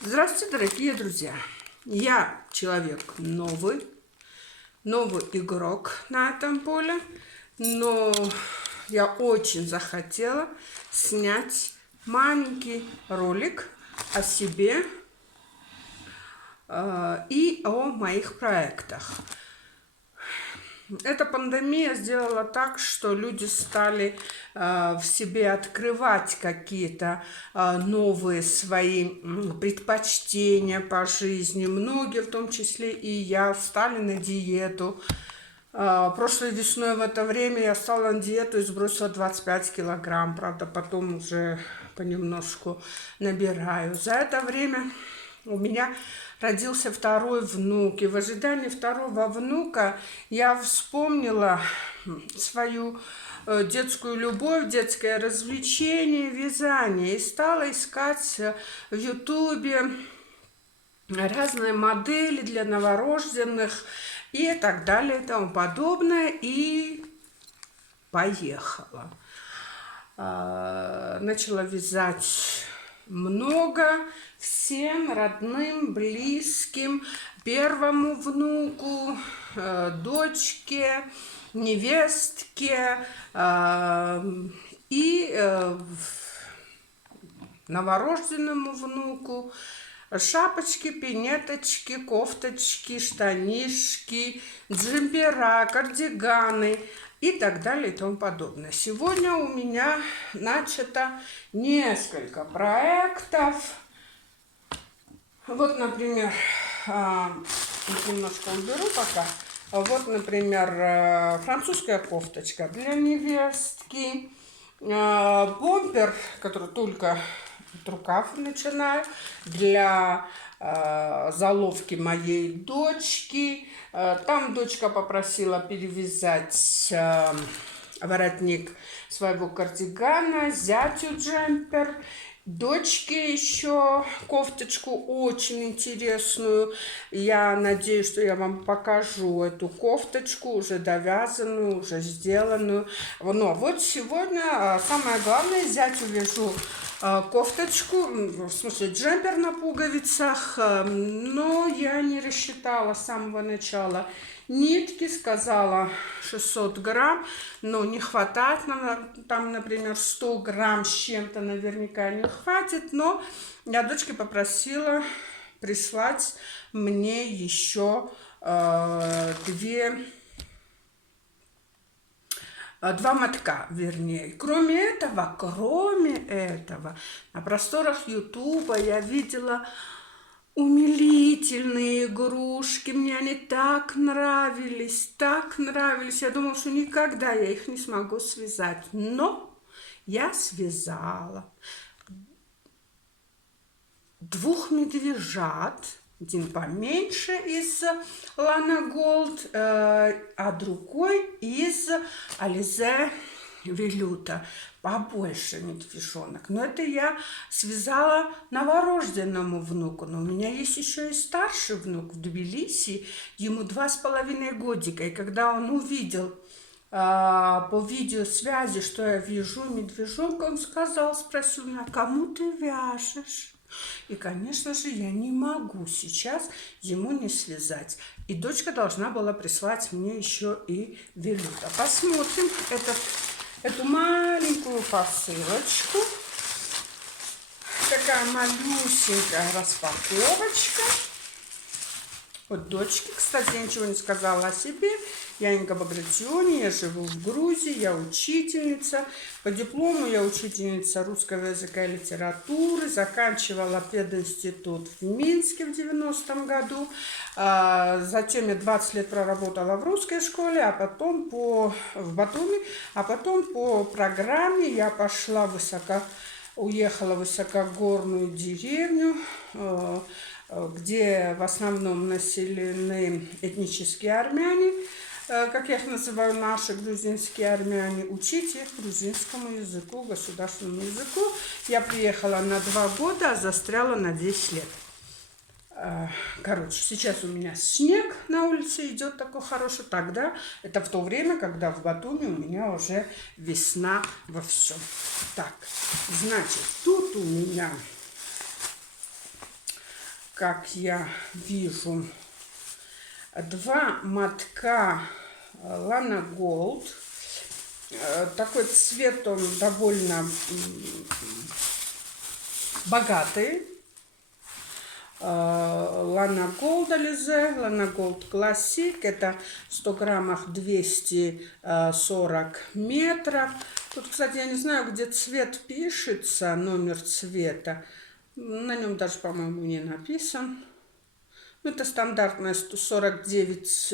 Здравствуйте, дорогие друзья! Я человек новый игрок на этом поле, но я очень захотела снять маленький ролик о себе и о моих проектах. Эта пандемия сделала так, что люди стали в себе открывать какие-то новые свои предпочтения по жизни. Многие, в том числе и я, стали на диету. Прошлой весной в это время я стала на диету и сбросила 25 килограмм. Правда, потом уже понемножку набираю. За это время у меня родился второй внук. И в ожидании второго внука я вспомнила свою детскую любовь, детское развлечение, вязание. И стала искать в Ютубе разные модели для новорожденных и так далее и тому подобное. И поехала. Начала вязать много всем родным, близким, первому внуку, дочке, невестке и новорожденному внуку. Шапочки, пинеточки, кофточки, штанишки, джемпера, кардиганы и так далее и тому подобное. Сегодня у меня начато несколько проектов. Вот, например, немножко уберу пока. Вот, например, французская кофточка для невестки, бомбер, который только рукав начинаю, для заловки моей дочки. Там дочка попросила перевязать воротник своего кардигана, зятю джемпер, дочке еще кофточку очень интересную. Я надеюсь, что я вам покажу эту кофточку, уже довязанную, уже сделанную. Но вот сегодня самое главное, зятю вяжу кофточку, в смысле джемпер на пуговицах, но я не рассчитала с самого начала нитки, сказала 600 грамм, но не хватает, там, например, 100 грамм с чем-то наверняка не хватит, но я дочке попросила прислать мне еще два мотка, вернее. Кроме этого, на просторах Ютуба я видела умилительные игрушки. Мне они так нравились. Я думала, что никогда я их не смогу связать. Но я связала двух медвежат. Один поменьше из Lana Gold, а другой из Alize Velluta. Побольше медвежонок. Но это я связала новорожденному внуку. Но у меня есть еще и старший внук в Тбилиси. Ему 2,5 годика. И когда он увидел по видеосвязи, что я вяжу медвежонка, он спросил меня: кому ты вяжешь? И, конечно же, я не могу сейчас ему не связать. И дочка должна была прислать мне еще и велюта. Посмотрим эту маленькую посылочку. Такая малюсенькая распаковочка. От дочки, кстати, я ничего не сказала о себе. Я Инга Багратиони, я живу в Грузии, я учительница. По диплому я учительница русского языка и литературы. Заканчивала пединститут в Минске в 90-м году. Затем я 20 лет проработала в русской школе, а потом в Батуми. А потом по программе я уехала в высокогорную деревню, где в основном населены этнические армяне, как я их называю, наши грузинские армяне, учить их грузинскому языку, государственному языку. Я приехала на 2 года, а застряла на 10 лет. Короче, сейчас у меня снег на улице идет такой хороший. Тогда, это в то время, когда в Батуми у меня уже весна во всем. Так, значит, тут у меня как я вижу, 2 мотка Lana Gold. Такой цвет, он довольно богатый. Lana Gold Alize, Lana Gold Classic. Это в 100 граммах 240 метров. Тут, кстати, я не знаю, где цвет пишется, номер цвета. На нем даже, по-моему, не написан. Ну, это стандартная 149,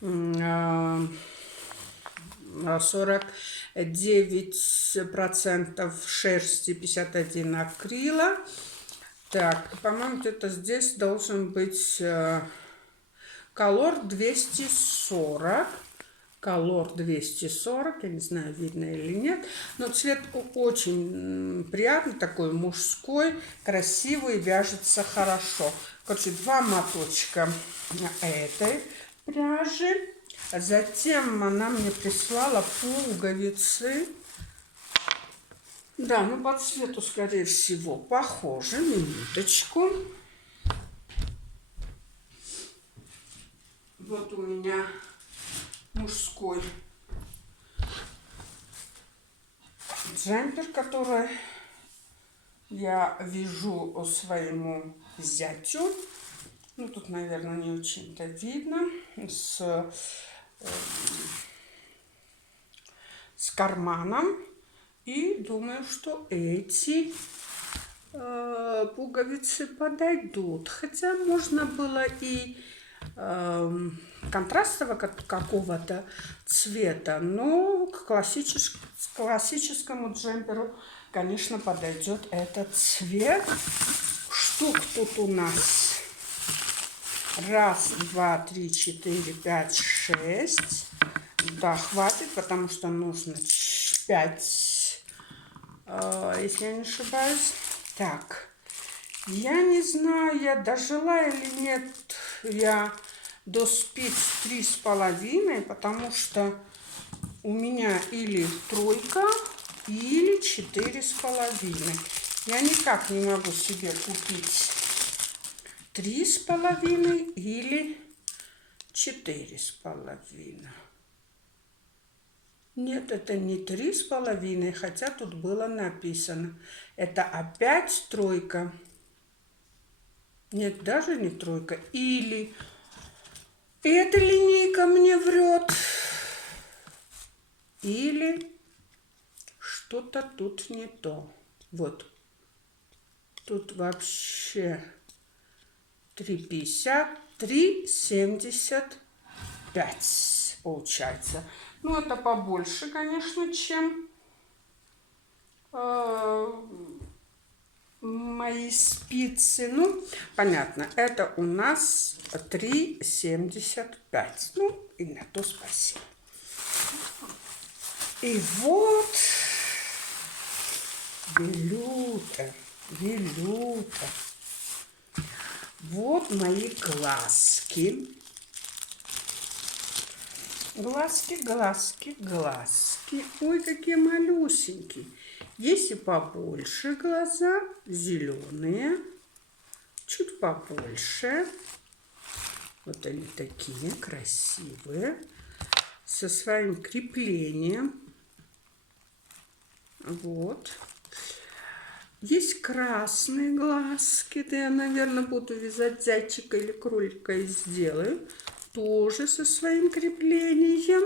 49% шерсти, 51 акрила. Так, по-моему, где-то здесь должен быть колор 240. Колор 240, я не знаю, видно или нет. Но цвет очень приятный, такой мужской, красивый, вяжется хорошо. Короче, 2 моточка этой пряжи. Затем она мне прислала пуговицы. Да, ну по цвету, скорее всего, похоже. Минуточку. Вот у меня мужской джемпер, который я вяжу своему зятю. Ну, тут, наверное, не очень-то видно. С карманом. И думаю, что эти пуговицы подойдут. Хотя можно было и контрастного какого-то цвета, но к классическому джемперу, конечно, подойдет этот цвет. Штук тут у нас 1, 2, 3, 4, 5, 6. Да, хватит, потому что нужно 5, если я не ошибаюсь. Так, я не знаю, я дожила или нет я до спиц 3,5, потому что у меня или 3, или 4,5. Я никак не могу себе купить 3,5 или 4,5. Нет, это не 3,5, хотя тут было написано. Это опять 3. Нет, даже не 3. Или эта линейка мне врет. Или что-то тут не то. Вот. Тут вообще 3,50, 3,75 получается. Ну, это побольше, конечно, чем мои спицы. Ну, понятно, это у нас 3,75. Ну, и на то спасибо. И вот велюта. Вот мои глазки. Глазки. Ой, какие малюсенькие. Есть и побольше глаза, зеленые, чуть побольше. Вот они такие красивые, со своим креплением. Вот. Есть красные глазки. Это я, наверное, буду вязать зайчика или кролика и сделаю. Тоже со своим креплением.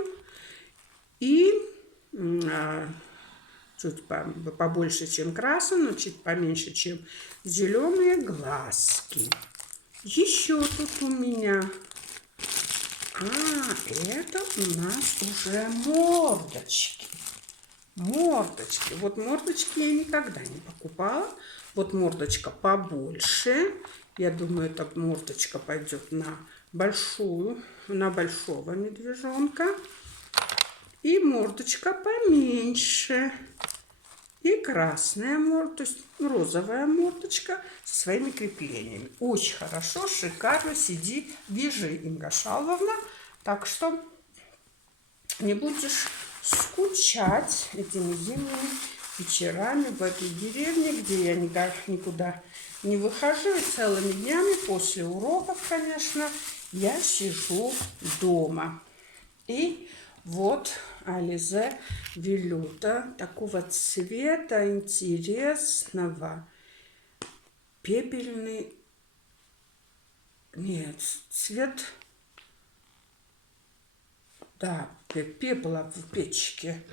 И чуть побольше, чем красные, но чуть поменьше, чем зеленые глазки. Еще тут у меня... это у нас уже мордочки. Вот мордочки я никогда не покупала. Вот мордочка побольше. Я думаю, эта мордочка пойдет на большого медвежонка. И мордочка поменьше. И красная морда, то есть розовая мордочка со своими креплениями. Очень хорошо, шикарно. Сиди, вяжи, Инга Шалвовна. Так что не будешь скучать этими зимними вечерами в этой деревне, где я никуда не выхожу, и целыми днями после уроков, конечно, я сижу дома. И вот Alize Velluto такого цвета интересного. Пепельный, нет, цвет, да, пепла в печке.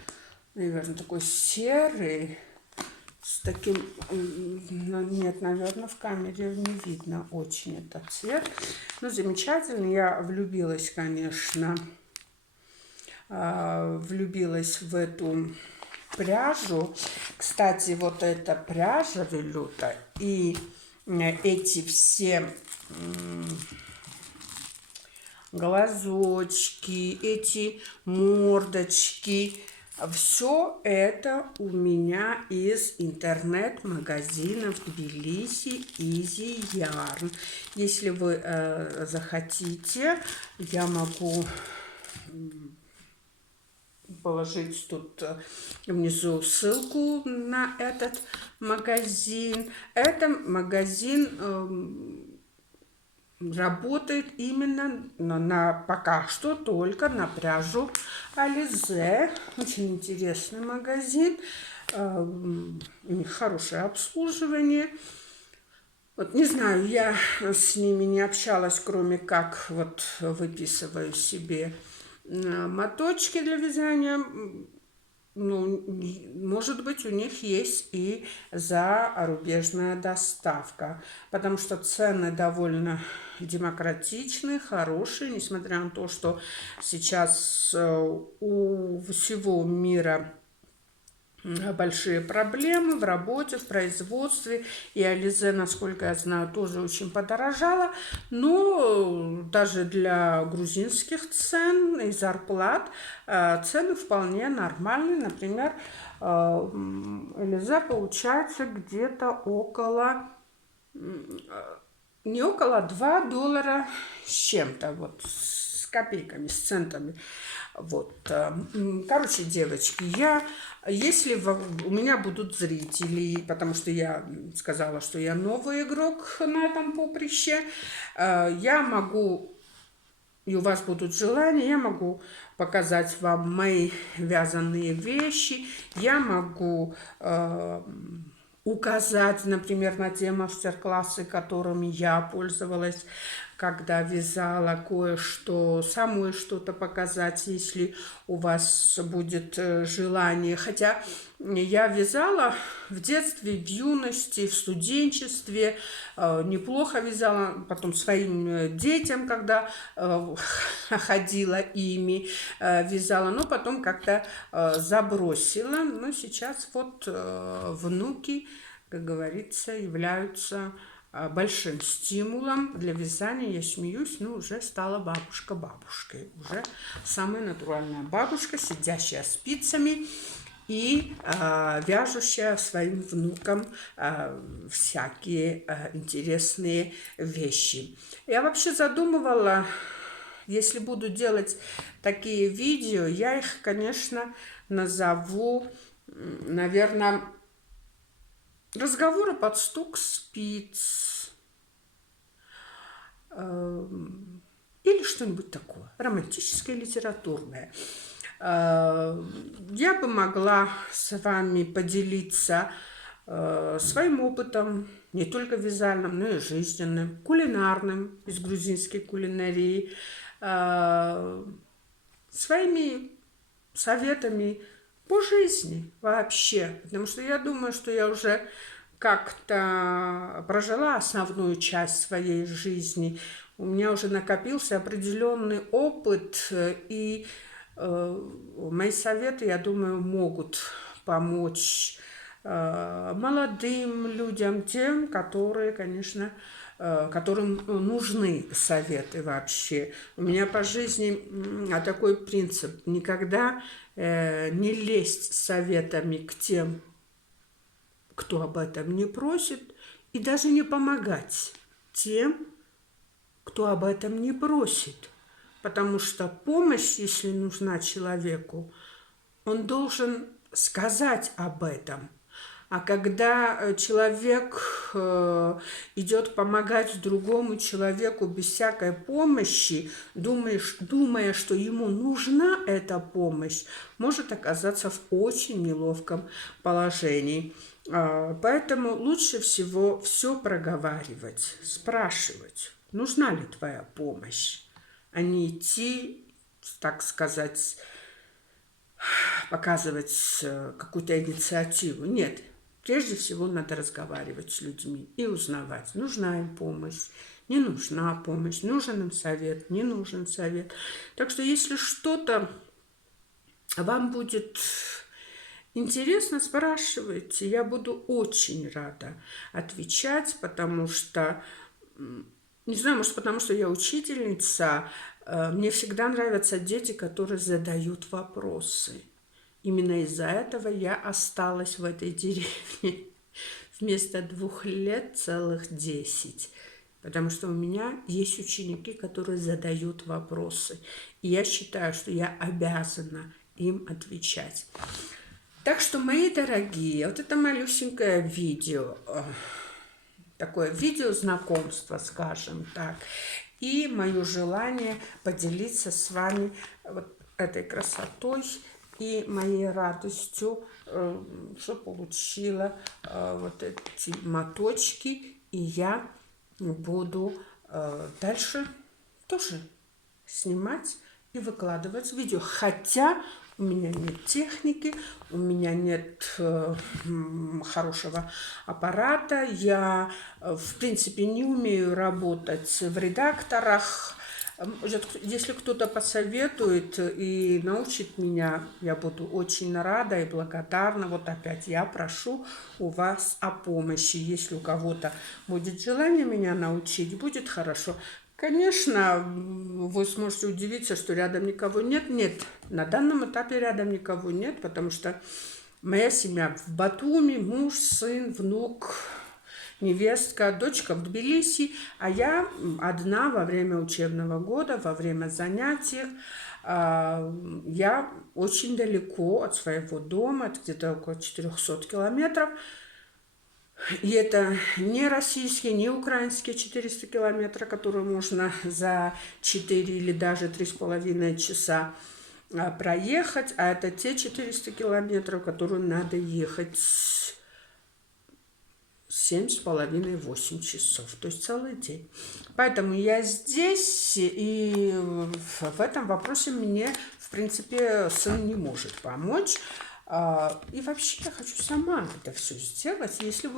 Наверное, такой серый, с таким, нет, наверное, в камере не видно очень этот цвет. Ну, замечательно, я влюбилась, конечно, влюбилась в эту пряжу. Кстати, вот эта пряжа Веллуто и эти все глазочки, эти мордочки, все это у меня из интернет-магазина в Тбилиси Easy Yarn. Если вы захотите, я могу положить тут внизу ссылку на этот магазин. Этот магазин работает именно пока что только на пряжу Alize. Очень интересный магазин. У них хорошее обслуживание. Вот не знаю, я с ними не общалась, кроме как вот выписываю себе моточки для вязания. Ну, может быть, у них есть и зарубежная доставка, потому что цены довольно демократичные, хорошие, несмотря на то, что сейчас у всего мира большие проблемы в работе, в производстве. И Alize, насколько я знаю, тоже очень подорожала. Но даже для грузинских цен и зарплат цены вполне нормальные. Например, Alize получается где-то около, не около $2 с чем-то, вот с копейками, с центами. Вот. Короче, девочки, если у меня будут зрители, потому что я сказала, что я новый игрок на этом поприще, я могу, и у вас будут желания, я могу показать вам мои вязаные вещи, я могу указать, например, на те мастер-классы, которыми я пользовалась, когда вязала кое-что, самой что-то показать, если у вас будет желание. Хотя я вязала в детстве, в юности, в студенчестве, неплохо вязала, потом своим детям, когда ходила ими, вязала, но потом как-то забросила. Но сейчас вот внуки, как говорится, являются большим стимулом для вязания. Я смеюсь, но уже стала бабушка бабушкой. Уже самая натуральная бабушка, сидящая спицами и вяжущая своим внукам всякие интересные вещи. Я вообще задумывала, если буду делать такие видео, я их, конечно, назову, наверное, разговоры под стук спиц или что-нибудь такое, романтическое, литературное. Я бы могла с вами поделиться своим опытом, не только вязальным, но и жизненным, кулинарным, из грузинской кулинарии, своими советами по жизни вообще. Потому что я думаю, что я уже как-то прожила основную часть своей жизни. У меня уже накопился определенный опыт, и мои советы, я думаю, могут помочь молодым людям, тем, которые, конечно, которым нужны советы вообще. У меня по жизни такой принцип: никогда не лезть с советами к тем, кто об этом не просит, и даже не помогать тем, кто об этом не просит. Потому что помощь, если нужна человеку, он должен сказать об этом. А когда человек идет помогать другому человеку без всякой помощи, думая, что ему нужна эта помощь, может оказаться в очень неловком положении. Поэтому лучше всего все проговаривать, спрашивать, нужна ли твоя помощь, а не идти, так сказать, показывать какую-то инициативу. Нет, прежде всего надо разговаривать с людьми и узнавать, нужна им помощь, не нужна помощь, нужен им совет, не нужен совет. Так что если что-то вам будет интересно, спрашивайте. Я буду очень рада отвечать, потому что, не знаю, может, потому что я учительница, мне всегда нравятся дети, которые задают вопросы. Именно из-за этого я осталась в этой деревне вместо 2 лет целых 10. Потому что у меня есть ученики, которые задают вопросы. И я считаю, что я обязана им отвечать. Так что, мои дорогие, вот это малюсенькое видео, такое видео знакомства, скажем так, и мое желание поделиться с вами вот этой красотой и моей радостью, что получила вот эти моточки, и я буду дальше тоже снимать и выкладывать видео. Хотя у меня нет техники, у меня нет хорошего аппарата, я, в принципе, не умею работать в редакторах. Если кто-то посоветует и научит меня, я буду очень рада и благодарна. Вот опять я прошу у вас о помощи. Если у кого-то будет желание меня научить, будет хорошо. Конечно, вы сможете удивиться, что рядом никого нет. Нет, на данном этапе рядом никого нет, потому что моя семья в Батуми, муж, сын, внук, невестка, дочка в Тбилиси, а я одна во время учебного года, во время занятий. Я очень далеко от своего дома, где-то около 400 километров. И это не российские, не украинские 400 километров, которые можно за 4 или даже 3,5 часа проехать, а это те 400 километров, которые надо ехать 7,5-8 часов, то есть целый день. Поэтому я здесь, и в этом вопросе мне, в принципе, сын не может помочь. И вообще я хочу сама это все сделать. Если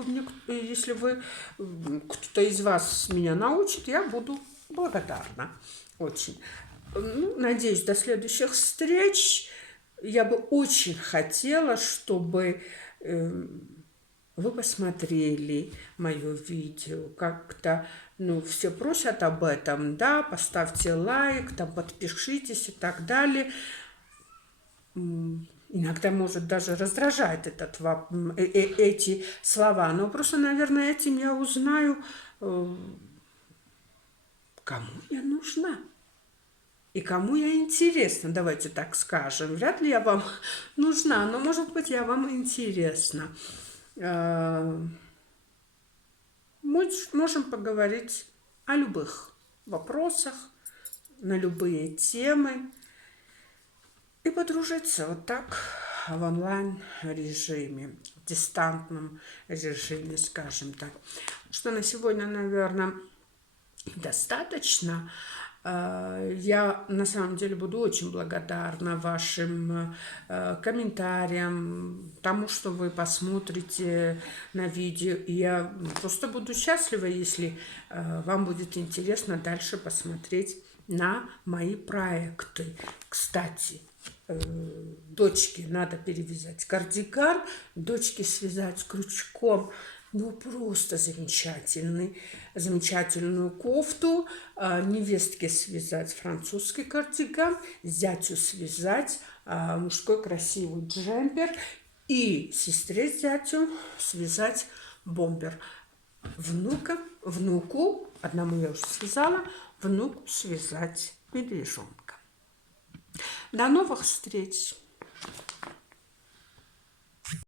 кто-то из вас меня научит, я буду благодарна очень. Надеюсь, до следующих встреч. Я бы очень хотела, чтобы вы посмотрели мое видео. Как-то, все просят об этом, да, поставьте лайк, там, подпишитесь и так далее. Иногда, может, даже раздражает эти слова. Но просто, наверное, этим я узнаю, кому я нужна и кому я интересна. Давайте так скажем. Вряд ли я вам нужна, но, может быть, я вам интересна. Мы можем поговорить о любых вопросах, на любые темы. И подружиться вот так в онлайн-режиме, в дистантном режиме, скажем так. Что на сегодня, наверное, достаточно. Я на самом деле буду очень благодарна вашим комментариям, тому, что вы посмотрите на видео. И я просто буду счастлива, если вам будет интересно дальше посмотреть на мои проекты. Кстати, дочке надо перевязать кардиган, дочке связать крючком, просто замечательную кофту, невестке связать французский кардиган, зятю связать мужской красивый джемпер и сестре зятю связать бомбер. Внуку, одному я уже связала, внуку связать медвежонка. До новых встреч!